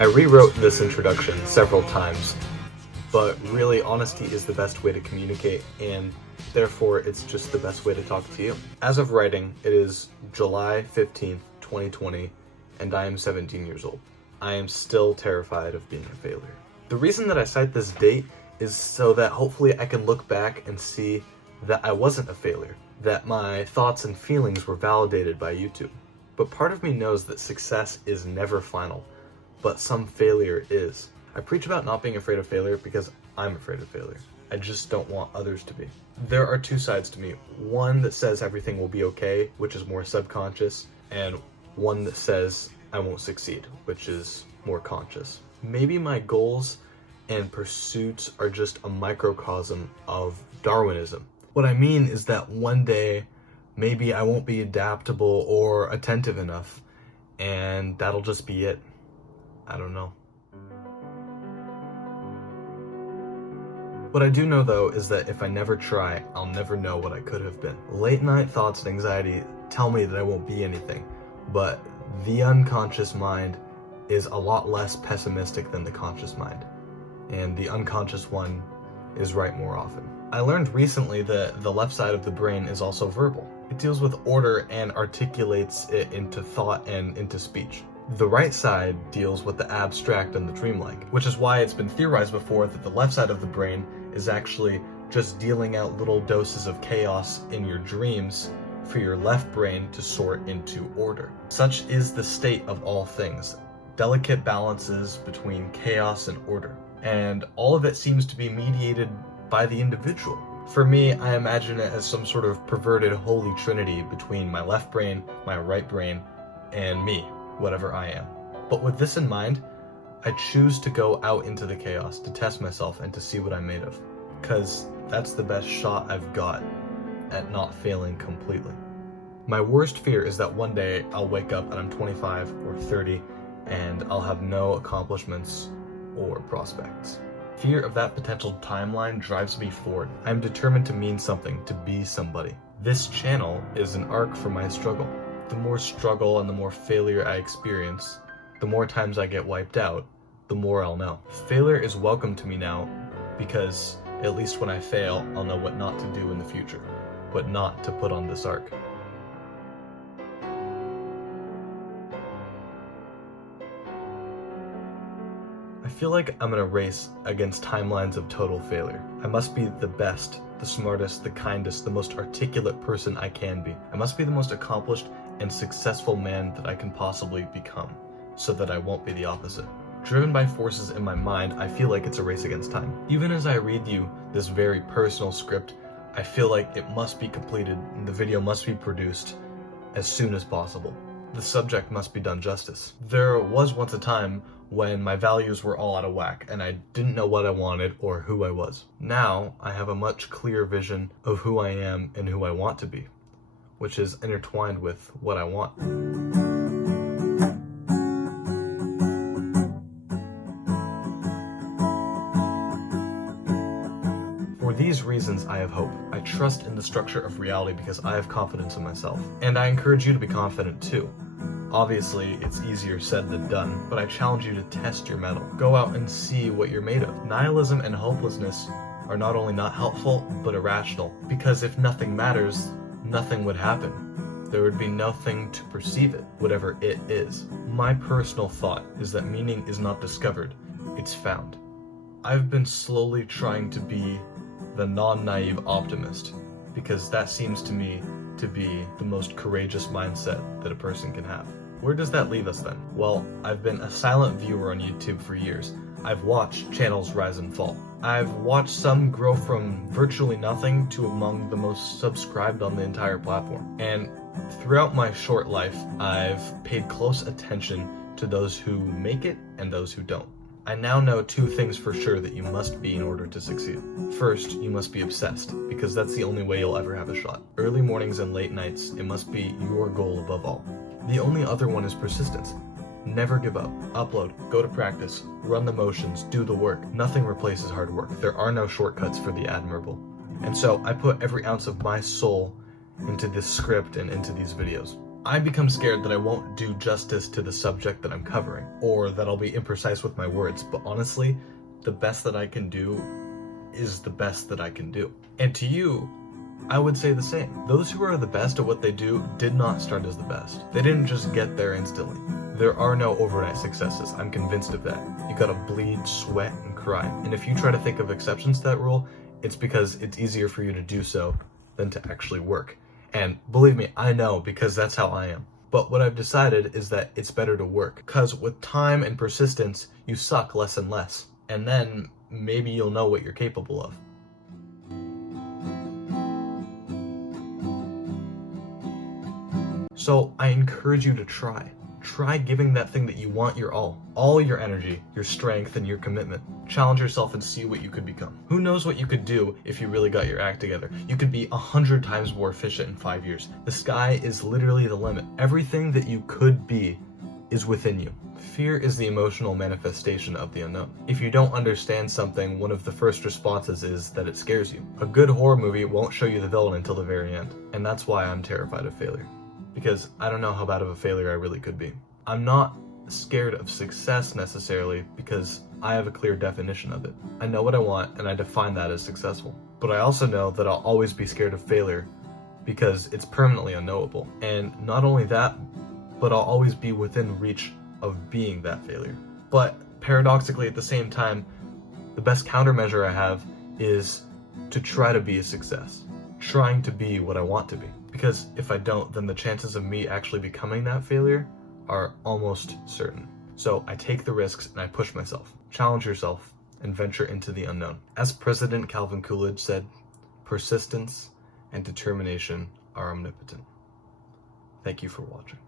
I rewrote this introduction several times, but really honesty is the best way to communicate, and therefore it's just the best way to talk to you. As of writing, it is July 15th, 2020, and I am 17 years old. I am still terrified of being a failure. The reason that I cite this date is so that hopefully I can look back and see that I wasn't a failure, that my thoughts and feelings were validated by YouTube. But part of me knows that success is never final, but some failure is. I preach about not being afraid of failure because I'm afraid of failure. I just don't want others to be. There are two sides to me. One that says everything will be okay, which is more subconscious, and one that says I won't succeed, which is more conscious. Maybe my goals and pursuits are just a microcosm of Darwinism. What I mean is that one day, maybe I won't be adaptable or attentive enough, and that'll just be it. I don't know. What I do know though is that if I never try, I'll never know what I could have been. Late night thoughts and anxiety tell me that I won't be anything, but the unconscious mind is a lot less pessimistic than the conscious mind, and the unconscious one is right more often. I learned recently that the left side of the brain is also verbal. It deals with order and articulates it into thought and into speech. The right side deals with the abstract and the dreamlike, which is why it's been theorized before that the left side of the brain is actually just dealing out little doses of chaos in your dreams for your left brain to sort into order. Such is the state of all things, delicate balances between chaos and order, and all of it seems to be mediated by the individual. For me, I imagine it as some sort of perverted holy trinity between my left brain, my right brain, and me, whatever I am. But with this in mind, I choose to go out into the chaos to test myself and to see what I'm made of, because that's the best shot I've got at not failing completely. My worst fear is that one day I'll wake up and I'm 25 or 30 and I'll have no accomplishments or prospects. Fear of that potential timeline drives me forward. I'm determined to mean something, to be somebody. This channel is an arc for my struggle. The more struggle and the more failure I experience, the more times I get wiped out, the more I'll know. Failure is welcome to me now because at least when I fail, I'll know what not to do in the future, what not to put on this arc. I feel like I'm in a race against timelines of total failure. I must be the best, the smartest, the kindest, the most articulate person I can be. I must be the most accomplished and successful man that I can possibly become, so that I won't be the opposite. Driven by forces in my mind, I feel like it's a race against time. Even as I read you this very personal script, I feel like it must be completed and the video must be produced as soon as possible. The subject must be done justice. There was once a time when my values were all out of whack and I didn't know what I wanted or who I was. Now I have a much clearer vision of who I am and who I want to be, which is intertwined with what I want. For these reasons, I have hope. I trust in the structure of reality because I have confidence in myself. And I encourage you to be confident too. Obviously, it's easier said than done, but I challenge you to test your mettle. Go out and see what you're made of. Nihilism and hopelessness are not only not helpful, but irrational. Because if nothing matters, nothing would happen. There would be nothing to perceive it, whatever it is. My personal thought is that meaning is not discovered, it's found. I've been slowly trying to be the non-naive optimist, because that seems to me to be the most courageous mindset that a person can have. Where does that leave us then? Well, I've been a silent viewer on YouTube for years. I've watched channels rise and fall. I've watched some grow from virtually nothing to among the most subscribed on the entire platform. And throughout my short life, I've paid close attention to those who make it and those who don't. I now know two things for sure that you must be in order to succeed. First, you must be obsessed, because that's the only way you'll ever have a shot. Early mornings and late nights, it must be your goal above all. The only other one is persistence. Never give up. Upload, go to practice, run the motions, do the work. Nothing replaces hard work. There are no shortcuts for the admirable. And so I put every ounce of my soul into this script and into these videos. I become scared that I won't do justice to the subject that I'm covering, or that I'll be imprecise with my words, but honestly, the best that I can do is the best that I can do. And to you, I would say the same. Those who are the best at what they do did not start as the best. They didn't just get there instantly. There are no overnight successes, I'm convinced of that. You gotta bleed, sweat, and cry. And if you try to think of exceptions to that rule, it's because it's easier for you to do so than to actually work. And believe me, I know, because that's how I am. But what I've decided is that it's better to work, because with time and persistence, you suck less and less. And then maybe you'll know what you're capable of. So I encourage you to try. Try giving that thing that you want your all your energy, your strength, and your commitment. Challenge yourself and see what you could become. Who knows what you could do if you really got your act together? You could be 100 times more efficient in 5 years. The sky is literally the limit. Everything that you could be is within you. Fear is the emotional manifestation of the unknown. If you don't understand something, one of the first responses is that it scares you. A good horror movie won't show you the villain until the very end. And that's why I'm terrified of failure. Because I don't know how bad of a failure I really could be. I'm not scared of success necessarily because I have a clear definition of it. I know what I want and I define that as successful. But I also know that I'll always be scared of failure because it's permanently unknowable. And not only that, but I'll always be within reach of being that failure. But paradoxically at the same time, the best countermeasure I have is to try to be a success. Trying to be what I want to be. Because if I don't, then the chances of me actually becoming that failure are almost certain. So I take the risks and I push myself. Challenge yourself and venture into the unknown. As President Calvin Coolidge said, persistence and determination are omnipotent. Thank you for watching.